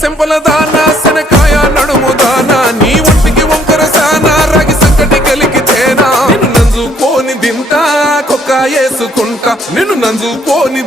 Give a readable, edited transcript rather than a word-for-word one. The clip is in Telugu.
సెంపల దానా శనకాయ నడుము దానా నీ ఒంటికి వంకర సానా రాగి సంకటి కలిగితేనా నిన్ను నంజుకోని దింతా కొక్క వేసుకుంటా నిన్ను నంజుకోని